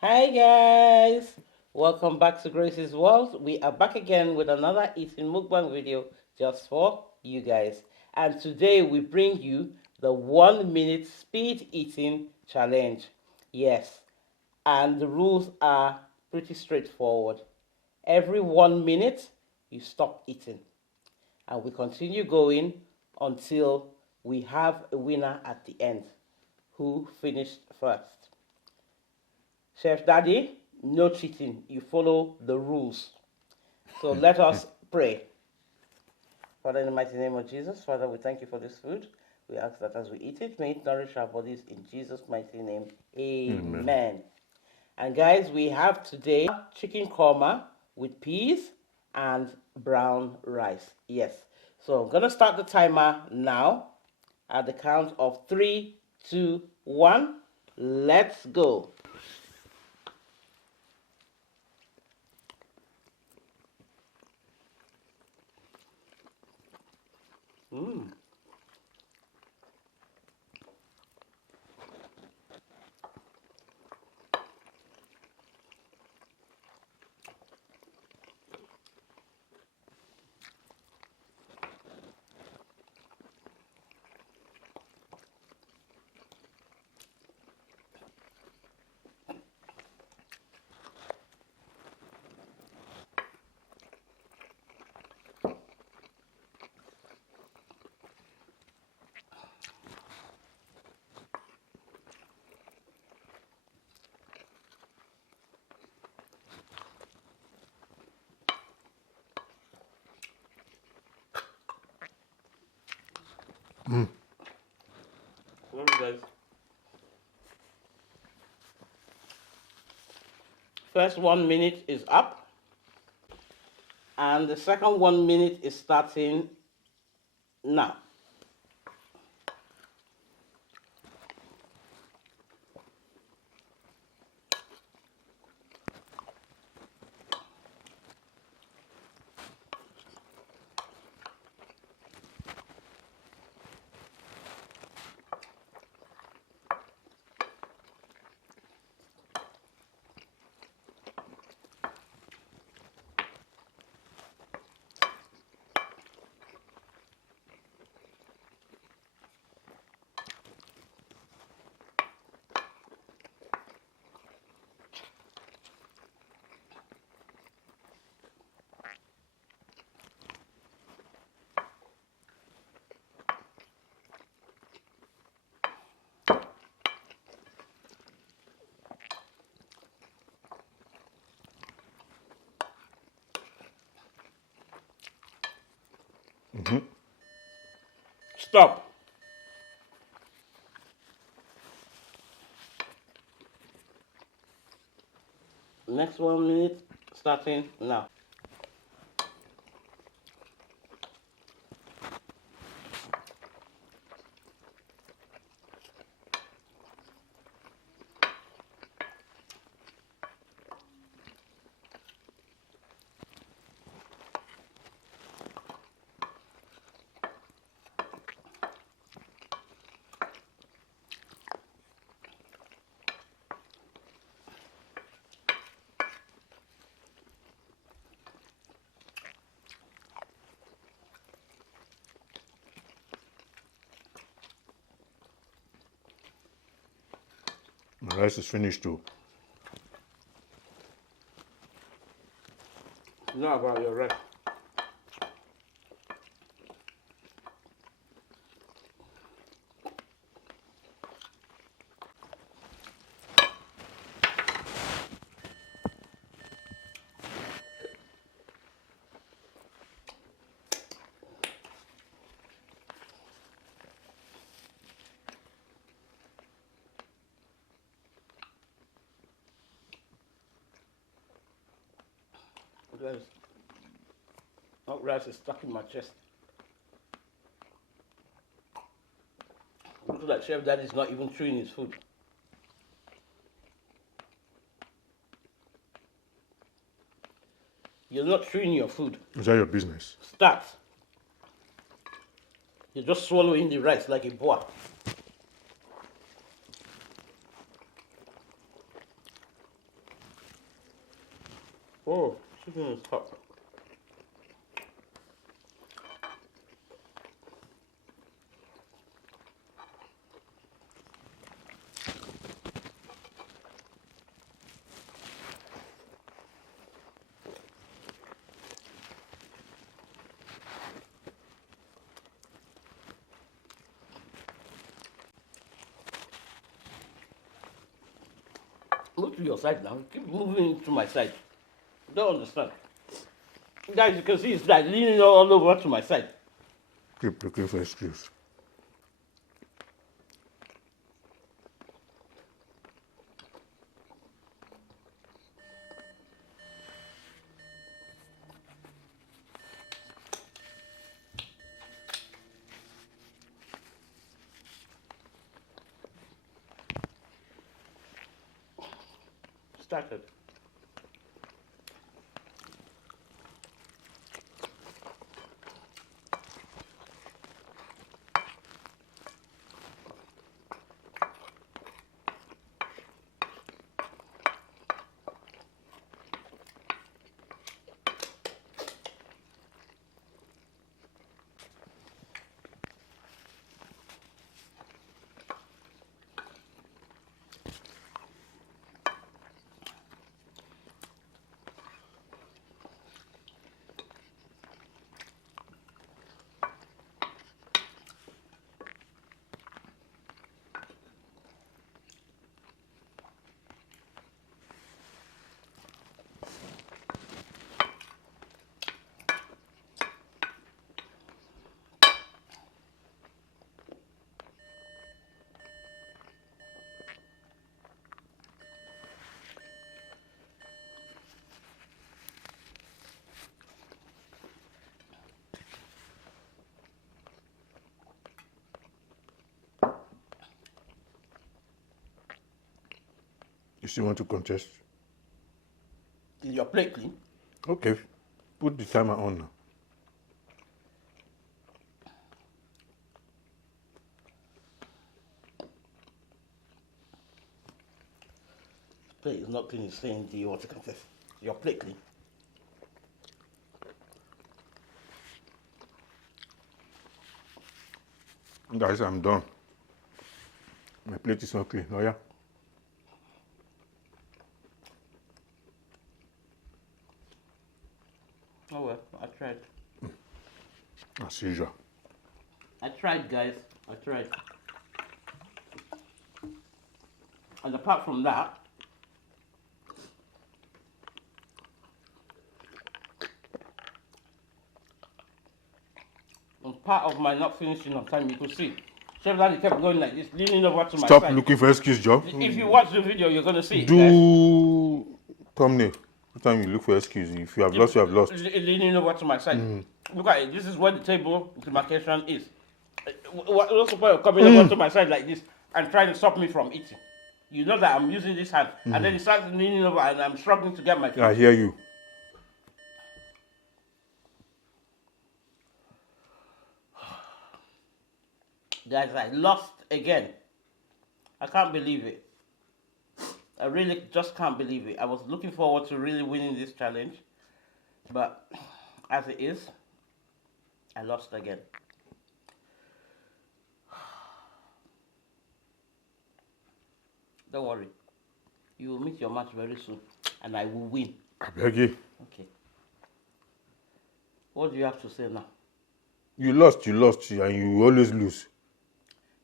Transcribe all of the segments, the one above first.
Hi guys, welcome back to Grace's World. We are back again with another eating mukbang video just for you guys. And today we bring you the 1 minute speed eating challenge. Yes, and the rules are pretty straightforward. Every 1 minute you stop eating, and we continue going until we have a winner at the end. Who finished first? Chef Daddy, no cheating. You follow the rules. So let us pray. Father, in the mighty name of Jesus, Father, we thank you for this food. We ask that as we eat it, may it nourish our bodies in Jesus' mighty name. Amen. Amen. And guys, we have today chicken korma with peas and brown rice. Yes. So I'm going to start the timer now at the count of 3, 2, 1. Let's go. Mm. Sorry, guys. First 1 minute is up, and the second 1 minute is starting now. Stop. Next 1 minute starting now. My rice is finished too. Now about your rest. Guys, that rice is stuck in my chest. Looks like Chef Daddy's not even chewing his food. You're not chewing your food. Is that your business? Start. You're just swallowing the rice like a boa. Oh, chicken is hot. Move to your side now. Keep moving to my side. Don't understand. Guys, you can see it's like leaning all over to my side. Keep looking for excuse. Started. You still want to contest? Is your plate clean? Okay. Put the timer on now. Plate is not clean, it's saying do you want to contest? Is your plate clean? Guys, I'm done. My plate is not clean. Oh yeah. Oh well, I tried. As usual. I tried, guys. I tried. And apart from that, part of my not finishing on time, you could see. Chef Daddy kept going like this, leaning over to my Stop side. looking for excuse, Joe. If you watch the video, you're gonna see it, Do thumbnail. Every time you look for excuse, if you have lost, you have lost. Leaning over to my side. Look at it. This is where the table demarcation is. What's the point of coming over to my side like this and trying to stop me from eating? You know that I'm using this hand, and then he starts leaning over, and I'm struggling to get my food. I hear you. Guys, I lost again. I can't believe it. I really just can't believe it. I was looking forward to really winning this challenge, but as it is, I lost again. Don't worry. You will meet your match very soon, and I will win. I beg you. Okay. What do you have to say now? You lost, and you always lose.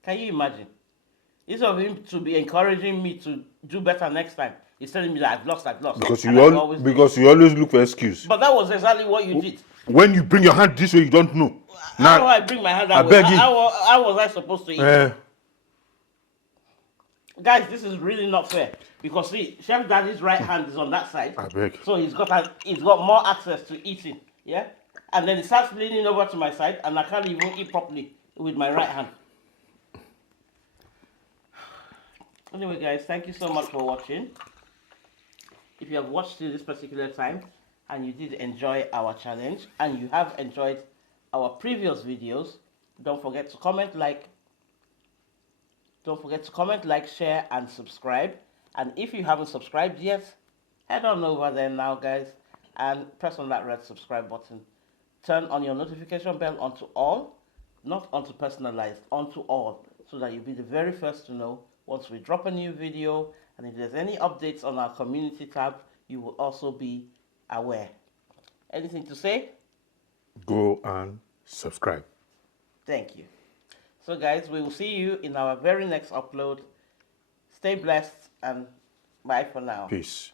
Can you imagine? Instead of him to be encouraging me to do better next time, he's telling me that I've lost. Because and you always you always look for excuse. But that was exactly what you did. When you bring your hand this way, you don't know. How do I bring my hand that way? beg you. How was I supposed to eat? Guys, this is really not fair. Because see, Chef Daddy's right hand is on that side. I beg. So he's got more access to eating. Yeah? And then he starts leaning over to my side, and I can't even eat properly with my right hand. Anyway, guys, thank you so much for watching. If you have watched till this particular time and you did enjoy our challenge and you have enjoyed our previous videos, don't forget to comment, like, share, and subscribe. And if you haven't subscribed yet, head on over there now, guys, and press on that red subscribe button. Turn on your notification bell onto all, not onto personalized, onto all, so that you'll be the very first to know once we drop a new video. And if there's any updates on our community tab, you will also be aware. Anything to say? Go and subscribe. Thank you. So guys, we will see you in our very next upload. Stay blessed and bye for now. Peace.